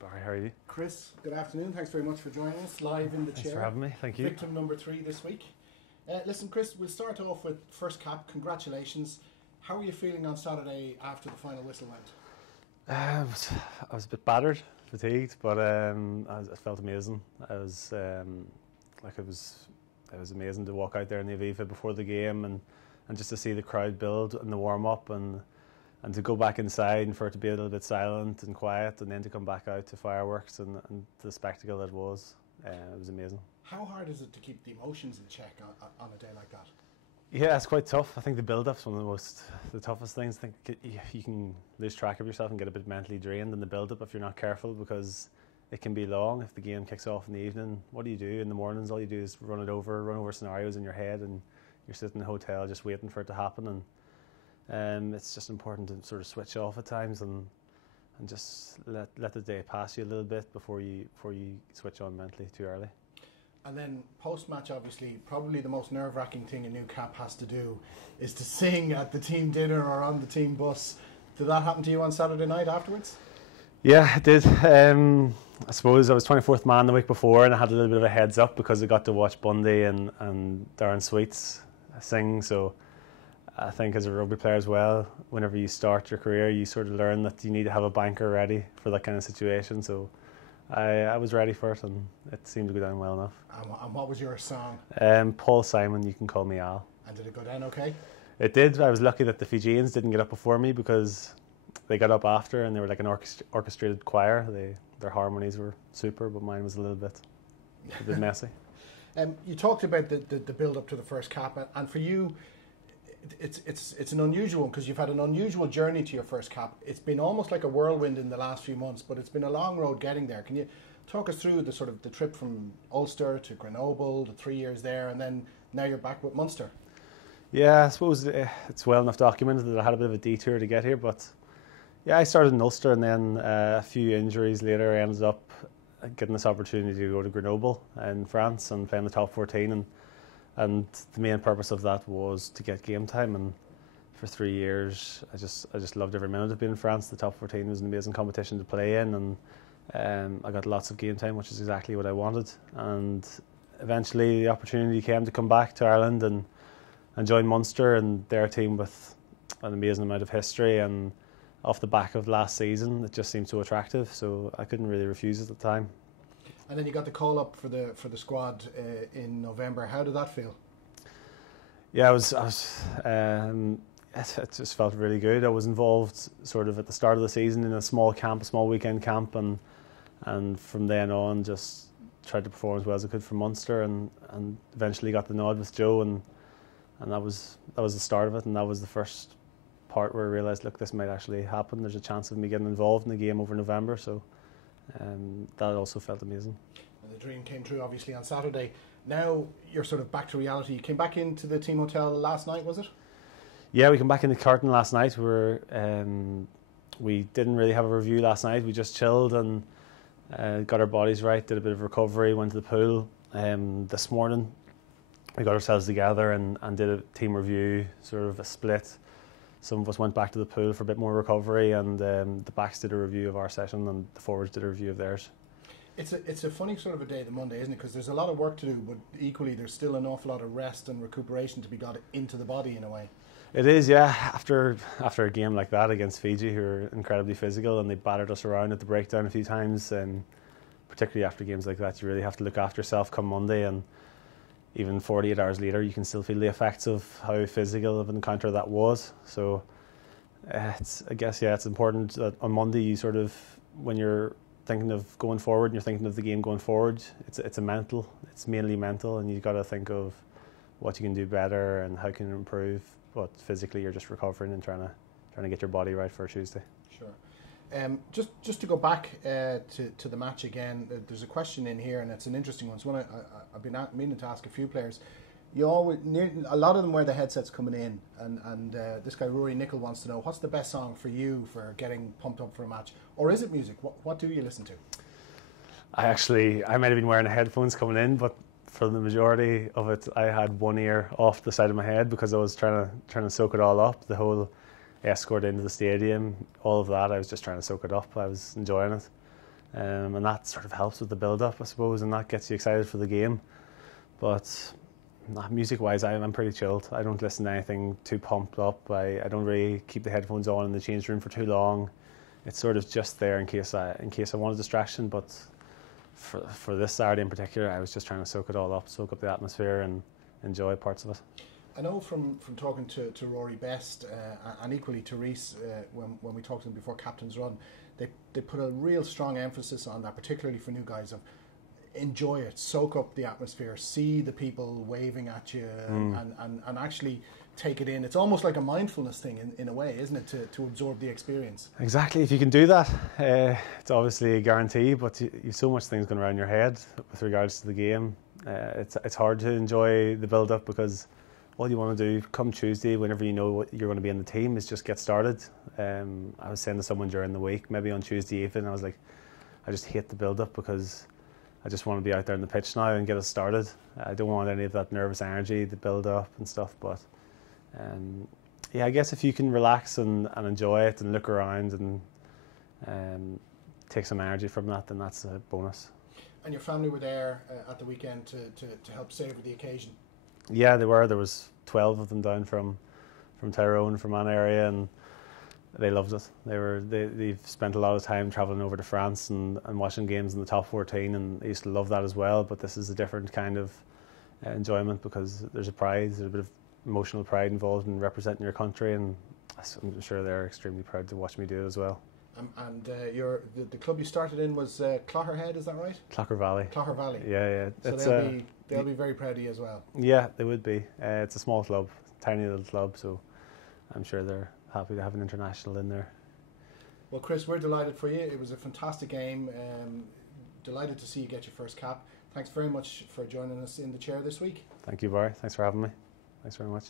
Barry, how are you? Chris, good afternoon. Thanks very much for joining us live in the chair. Thanks for having me. Thank you. Victim number 3 this week. Listen, Chris, we'll start off with first cap. Congratulations. How were you feeling on Saturday after the final whistle went? I was a bit battered, fatigued, but I felt amazing. It was amazing to walk out there in the Aviva before the game and just to see the crowd build and the warm up and to go back inside and for it to be a little bit silent and quiet and then to come back out to fireworks and the spectacle that it was amazing. How hard is it to keep the emotions in check on a day like that? Yeah, it's quite tough. I think the build-up's one of the toughest things. I think you can lose track of yourself and get a bit mentally drained in the build-up if you're not careful, because it can be long. If the game kicks off in the evening, what do you do in the mornings? All you do is run over scenarios in your head, and you're sitting in the hotel just waiting for it to happen. And it's just important to sort of switch off at times and just let the day pass you a little bit before you switch on mentally too early. And then post-match, obviously, probably the most nerve-wracking thing a new cap has to do is to sing at the team dinner or on the team bus. Did that happen to you on Saturday night afterwards? Yeah, it did. I suppose I was 24th man the week before, and I had a little bit of a heads up because I got to watch Bundy and Darren Sweets sing. So I think as a rugby player as well, whenever you start your career, you sort of learn that you need to have a banker ready for that kind of situation. So I was ready for it, and it seemed to go down well enough. And what was your song? Paul Simon, You Can Call Me Al. And did it go down okay? It did. I was lucky that the Fijians didn't get up before me because they got up after and they were like an orchestrated choir. Their harmonies were super, but mine was a bit messy. You talked about the build up to the first cap, and for you, it's an unusual one because you've had an unusual journey to your first cap. It's been almost like a whirlwind in the last few months, but it's been a long road getting there. Can you talk us through the trip from Ulster to Grenoble, the 3 years there, and then now you're back with Munster? Yeah, I suppose it's well enough documented that I had a bit of a detour to get here, but yeah, I started in Ulster and then a few injuries later I ended up getting this opportunity to go to Grenoble in France and play in the top 14, and the main purpose of that was to get game time. And for 3 years I just loved every minute of being in France. The top 14 was an amazing competition to play in, and I got lots of game time, which is exactly what I wanted. And eventually the opportunity came to come back to Ireland and join Munster and their team with an amazing amount of history, and off the back of last season it just seemed so attractive, so I couldn't really refuse at the time. And then you got the call up for the squad in November. How did that feel? Yeah, it just felt really good. I was involved sort of at the start of the season in a small weekend camp, and from then on just tried to perform as well as I could for Munster, and eventually got the nod with Joe, and that was the start of it, and that was the first part where I realised, look, this might actually happen. There's a chance of me getting involved in the game over November, so that also felt amazing. And the dream came true obviously on Saturday. Now you're sort of back to reality. You came back into the team hotel last night, was it? Yeah, we came back into Curtin last night. We didn't really have a review last night. We just chilled and got our bodies right, did a bit of recovery, went to the pool. This morning we got ourselves together and did a team review, sort of a split. Some of us went back to the pool for a bit more recovery, and the backs did a review of our session and the forwards did a review of theirs. It's a funny sort of a day, the Monday, isn't it? Because there's a lot of work to do, but equally there's still an awful lot of rest and recuperation to be got into the body in a way. It is, yeah. After a game like that against Fiji, who are incredibly physical and they battered us around at the breakdown a few times, and particularly after games like that, you really have to look after yourself come Monday, and even 48 hours later you can still feel the effects of how physical of an encounter that was. So it's important that on Monday you sort of, when you're thinking of going forward and you're thinking of the game going forward, it's mainly mental, and you've got to think of what you can do better and how can you improve, but physically you're just recovering and trying to get your body right for Tuesday. Sure. Just to go back to the match again, there's a question in here, and it's an interesting one. It's one I've been meaning to ask a few players. A lot of them wear the headsets coming in, and this guy Rory Nickel wants to know, what's the best song for you for getting pumped up for a match, or is it music? What do you listen to? I might have been wearing the headphones coming in, but for the majority of it, I had one ear off the side of my head because I was trying to soak it all up. The whole escort into the stadium, all of that, I was just trying to soak it up. I was enjoying it. and that sort of helps with the build-up, I suppose, and that gets you excited for the game. But music-wise, I'm pretty chilled. I don't listen to anything too pumped up. I don't really keep the headphones on in the change room for too long. It's sort of just there in case I want a distraction. But for this Saturday in particular, I was just trying to soak it all up, soak up the atmosphere, and enjoy parts of it. I know from talking to Rory Best and equally to Reese when we talked to them before Captain's Run, they put a real strong emphasis on that, particularly for new guys, of enjoy it, soak up the atmosphere, see the people waving at you, and actually take it in. It's almost like a mindfulness thing in a way, isn't it, to absorb the experience? Exactly. If you can do that, it's obviously a guarantee, but you've so much things going around your head with regards to the game. It's hard to enjoy the build-up because all you want to do come Tuesday, whenever you know what you're going to be in the team, is just get started. I was saying to someone during the week, maybe on Tuesday evening, I was like, I just hate the build-up because I just want to be out there on the pitch now and get us started. I don't want any of that nervous energy, the build-up and stuff. But yeah, I guess if you can relax and enjoy it and look around and take some energy from that, then that's a bonus. And your family were there at the weekend to help savour the occasion? Yeah, they were. There was 12 of them down from Tyrone, from an area, and they loved it. They've spent a lot of time travelling over to France and watching games in the top 14, and they used to love that as well. But this is a different kind of enjoyment because there's a pride, there's a bit of emotional pride involved in representing your country, and I'm sure they're extremely proud to watch me do it as well. And the club you started in was Clogherhead, is that right? Clogher Valley. Clogher Valley. Yeah. So they'll be very proud of you as well. Yeah, they would be. It's a small club, tiny little club, so I'm sure they're happy to have an international in there. Well, Chris, we're delighted for you. It was a fantastic game. Delighted to see you get your first cap. Thanks very much for joining us in the chair this week. Thank you, Barry. Thanks for having me. Thanks very much.